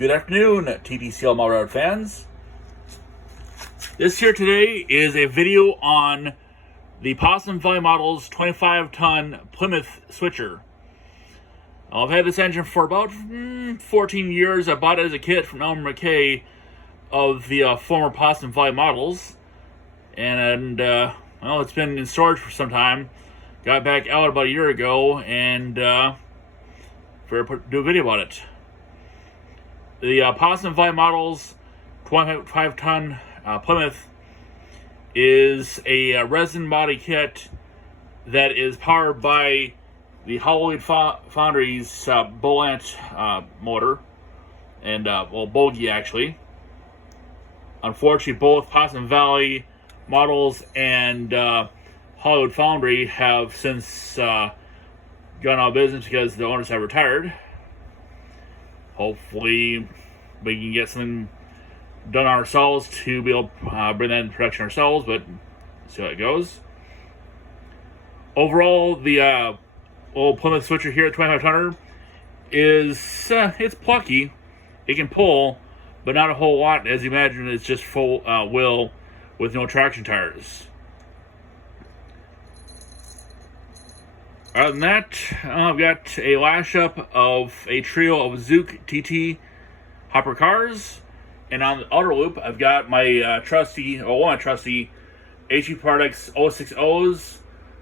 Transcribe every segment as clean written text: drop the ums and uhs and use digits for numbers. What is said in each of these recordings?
Good afternoon, TTCL Model Railroad fans. This here today is a video on the Possum Valley Models 25-ton Plymouth Switcher. I've had this engine for about 14 years. I bought it as a kit from Elmer McKay of the former Possum Valley Models. And well, it's been in storage for some time. Got back out about a year ago and do a video about it. The Possum Valley Models 25-ton Plymouth is a resin body kit that is powered by the Holloway Foundry's Bolant motor and bogie actually. Unfortunately, both Possum Valley Models and Hollywood Foundry have since gone out of business because the owners have retired. Hopefully, we can get something done ourselves to be able to bring that into production ourselves, but see how it goes. Overall, the old Plymouth Switcher here at 25-tonner is it's plucky. It can pull, but not a whole lot. As you imagine, it's just full wheel with no traction tires. Other than that, I've got a lash up of a trio of Zook TT hopper cars, and on the outer loop, I've got my one of my trusty HE Products 060s,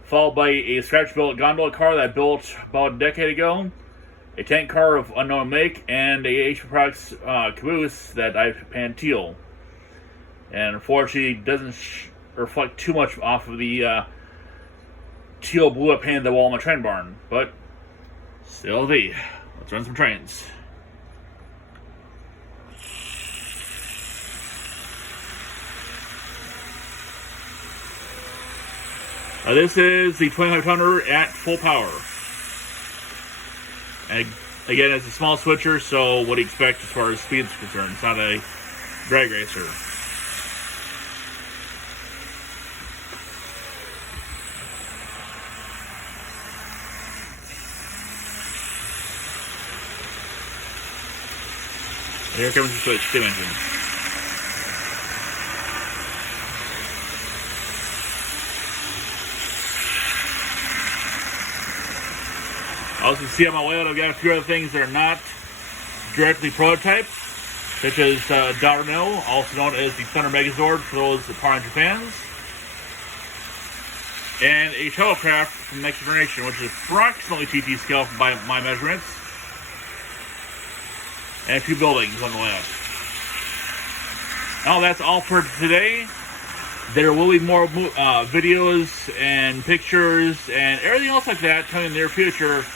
followed by a scratch-built gondola car that I built about a decade ago, a tank car of unknown make, and a HE Products caboose that I painted teal. And unfortunately, it doesn't reflect too much off of the teal blue I painted the wall in my train barn, but still let's run some trains. This is the 25-tonner at full power. And again, it's a small switcher, so what do you expect as far as speed is concerned? It's not a drag racer. Here comes the switch, steam engine. Also, see on my layout, I've got a few other things that are not directly prototypes, such as Darno, also known as the Thunder Megazord for those Power Ranger fans, and a shuttlecraft from Next Generation, which is approximately TT scale by my measurements, and a few buildings on the layout. Now that's all for today. There will be more videos and pictures and everything else like that coming in the near future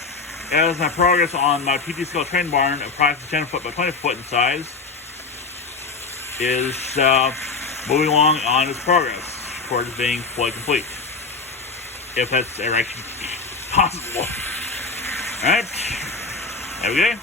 as my progress on my TT scale train barn, approximately 10 foot by 20 foot in size, is moving along on its progress towards being fully complete. If that's ever actually possible. Alright, have a good day.